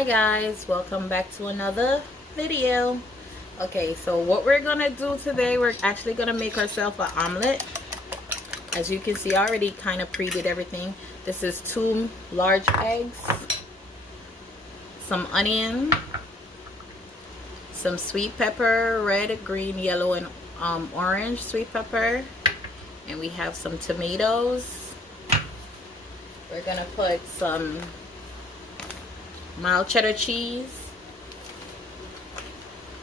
Hi guys, welcome back to another video. Okay, so what we're gonna do today, we're actually gonna make ourselves an omelet. As you can see, I already kind of pre-did everything. This is 2 large eggs, some onion, some sweet pepper, red, green, yellow, and orange sweet pepper, and we have some tomatoes. We're gonna put some mild cheddar cheese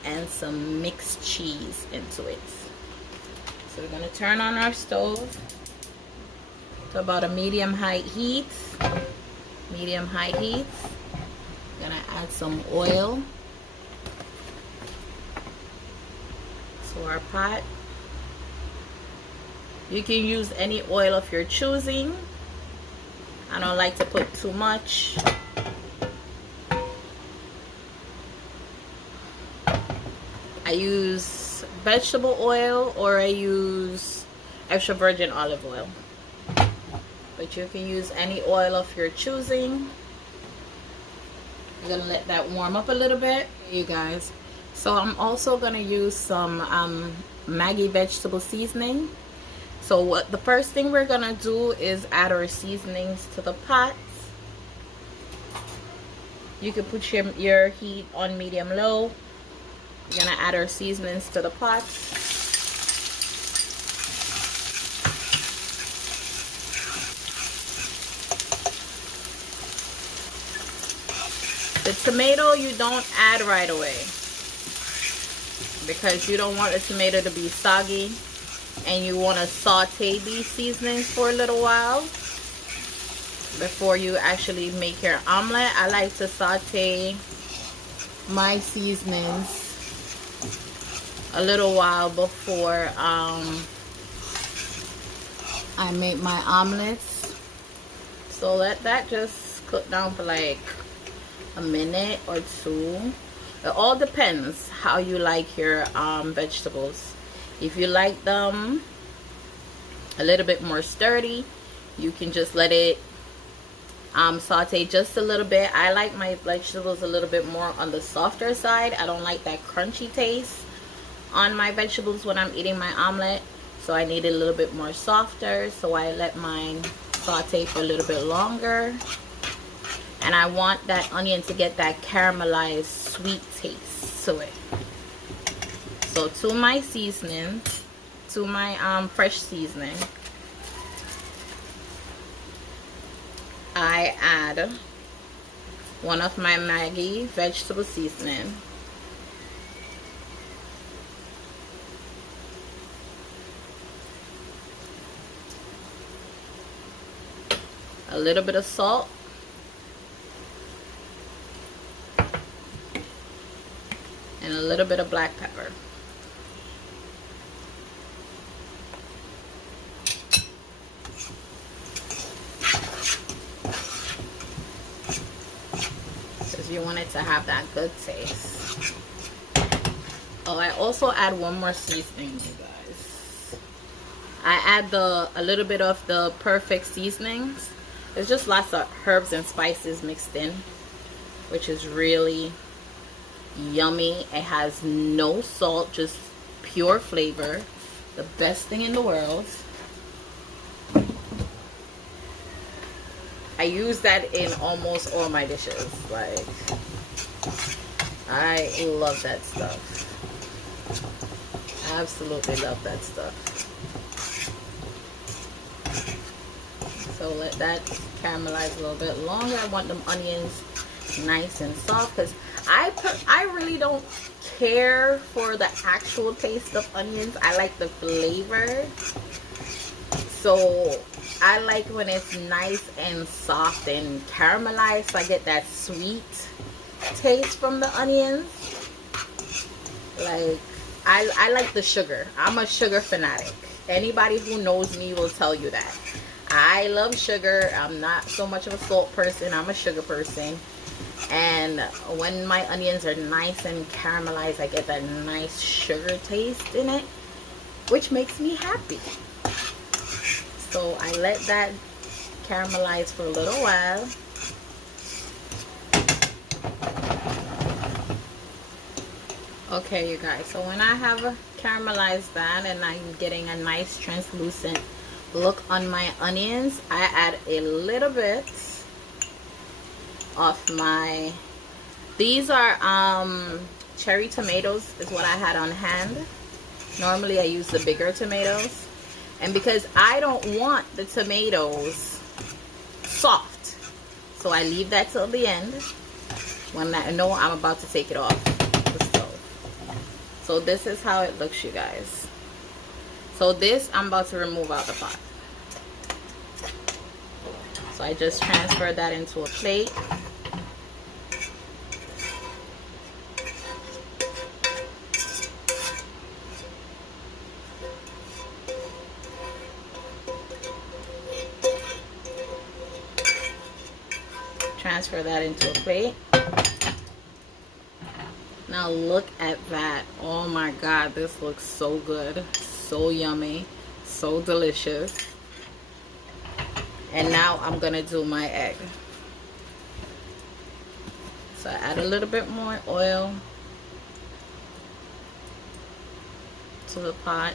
and some mixed cheese into it. So we're going to turn on our stove to about a medium-high heat. Medium-high heat. Going to add some oil to our pot. You can use any oil of your choosing. I don't like to put too much. I use vegetable oil or I use extra virgin olive oil. But you can use any oil of your choosing. I'm going to let that warm up a little bit, you guys. So I'm also going to use some Maggi vegetable seasoning. So what the first thing we're going to do is add our seasonings to the pot. You can put your heat on medium-low. We're going to add our seasonings to the pot. The tomato you don't add right away because you don't want the tomato to be soggy, and you want to saute these seasonings for a little while before you actually make your omelet. I like to saute my seasonings a little while before I make my omelets. So let that just cook down for like a minute or two. It all depends how you like your vegetables. If you like them a little bit more sturdy, you can just let it saute just a little bit. I like my vegetables a little bit more on the softer side. I don't like that crunchy taste on my vegetables when I'm eating my omelet, so I need it a little bit more softer. So I let mine saute for a little bit longer, and I want that onion to get that caramelized sweet taste to it. So to my seasoning, to my fresh seasoning, I add one of my Maggi vegetable seasoning, a little bit of salt, and a little bit of black pepper. Because you want it to have that good taste. Oh, I also add one more seasoning, you guys. I add a little bit of the perfect seasonings. There's just lots of herbs and spices mixed in, which is really yummy. It has no salt, just pure flavor. The best thing in the world. I use that in almost all my dishes. Like, I love that stuff. Absolutely love that stuff. So let that caramelize a little bit longer. I want them onions nice and soft because I really don't care for the actual taste of onions. I like the flavor. So I like when it's nice and soft and caramelized, so I get that sweet taste from the onions. Like, I like the sugar. I'm a sugar fanatic. Anybody who knows me will tell you that. I love sugar. I'm not so much of a salt person. I'm a sugar person. And when my onions are nice and caramelized, I get that nice sugar taste in it, which makes me happy. So I let that caramelize for a little while. Okay, you guys, so when I have caramelized that and I'm getting a nice translucent look on my onions, I add a little bit of my, these are cherry tomatoes is what I had on hand. Normally I use the bigger tomatoes, and because I don't want the tomatoes soft, so I leave that till the end when I know I'm about to take it off the stove. So this is how it looks, you guys. So this I'm about to remove out the pot. So I just transferred that into a plate. Transfer that into a plate. Now look at that. Oh my god, this looks so good, so yummy, so delicious. And now I'm gonna do my egg. So I add a little bit more oil to the pot.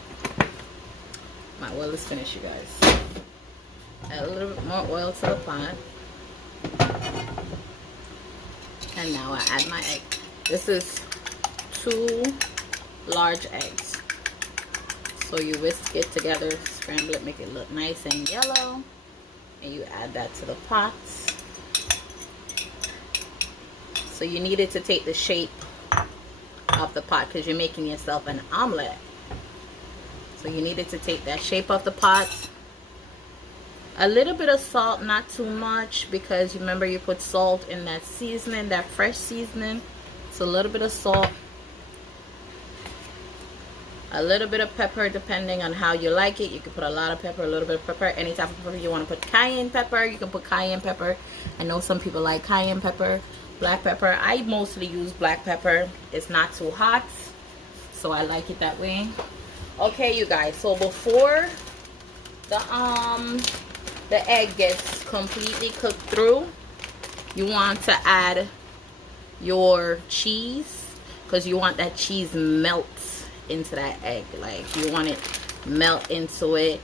My oil is finished, you guys. Add a little bit more oil to the pot. And now I add my egg. This is 2 large eggs. So you whisk it together, scramble it, make it look nice and yellow. And you add that to the pot. So you need it to take the shape of the pot because you're making yourself an omelette. So you need it to take that shape of the pot. A little bit of salt, not too much, because remember you put salt in that seasoning, that fresh seasoning. So a little bit of salt. A little bit of pepper, depending on how you like it. You can put a lot of pepper, a little bit of pepper. Any type of pepper you want to put. Cayenne pepper, you can put cayenne pepper. I know some people like cayenne pepper. Black pepper, I mostly use black pepper. It's not too hot, so I like it that way. Okay, you guys, so before the egg gets completely cooked through, you want to add your cheese, because you want that cheese melt into that egg. Like, you want it melt into it,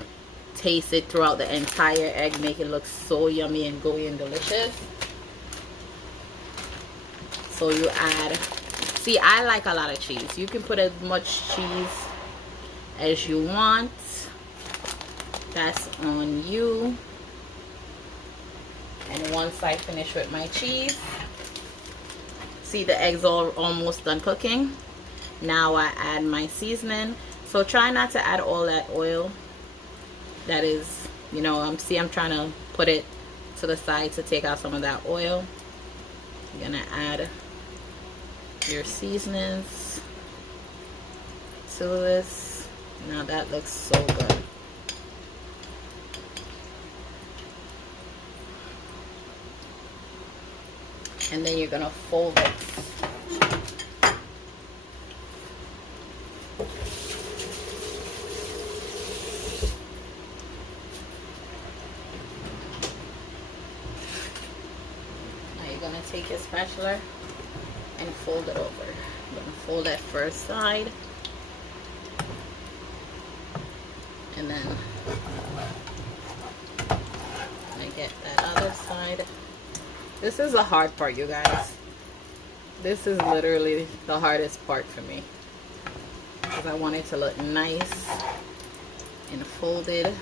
taste it throughout the entire egg, make it look so yummy and gooey and delicious. So you add, see, I like a lot of cheese. You can put as much cheese as you want. That's on you. And once I finish with my cheese, see, the eggs are almost done cooking. Now I add my seasoning. So try not to add all that oil. That is, you know, I'm trying to put it to the side to take out some of that oil. You're gonna add your seasonings to this. Now that looks so good. And then you're gonna fold it. Now you're gonna take your spatula and fold it over. You're gonna fold that first side, and then I get that other side. This is the hard part, you guys. This is literally the hardest part for me, because I want it to look nice and folded.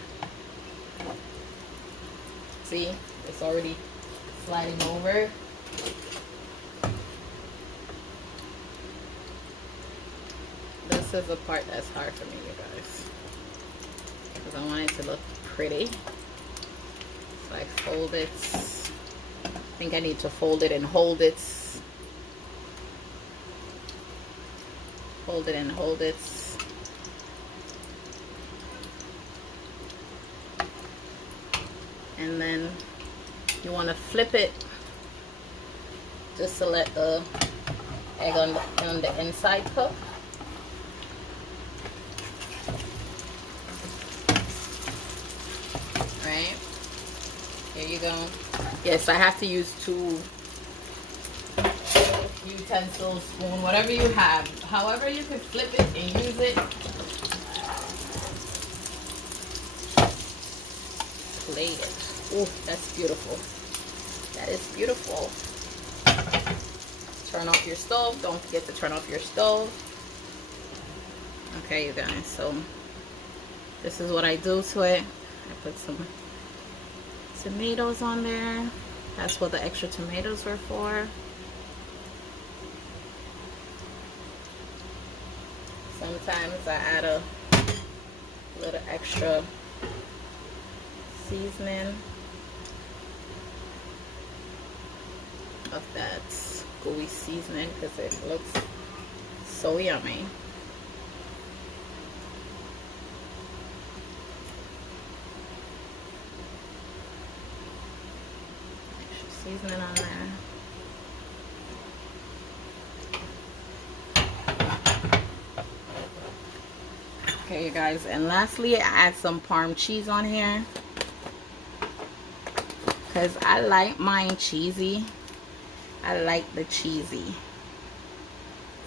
See, it's already sliding over. This is the part that's hard for me, you guys, because I want it to look pretty. So I fold it. I think I need to fold it and hold it. Hold it and hold it. And then you want to flip it just to let the egg on the inside cook. Right? Here you go. Yes, I have to use two utensil, spoon, whatever you have. However you can flip it and use it. Plate it. Oh, that's beautiful. That is beautiful. Turn off your stove. Don't forget to turn off your stove. Okay, you guys, so this is what I do to it. I put some tomatoes on there. That's what the extra tomatoes were for. Sometimes I add a little extra seasoning of that gooey seasoning because it looks so yummy. Extra seasoning on there. Okay, you guys, and lastly I add some Parm cheese on here because I like mine cheesy. I like the cheesy,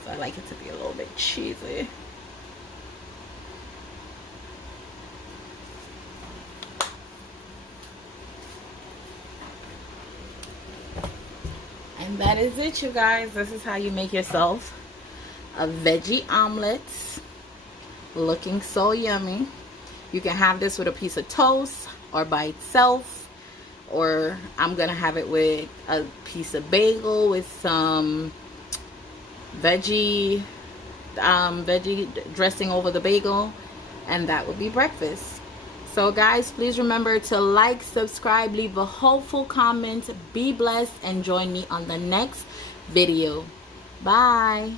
so I like it to be a little bit cheesy. And that is it, you guys. This is how you make yourself a veggie omelet. Looking so yummy. You can have this with a piece of toast or by itself, or I'm gonna have it with a piece of bagel with some veggie dressing over the bagel, and that would be breakfast. So guys, please remember to like, subscribe, leave a hopeful comment, be blessed, and join me on the next video. Bye.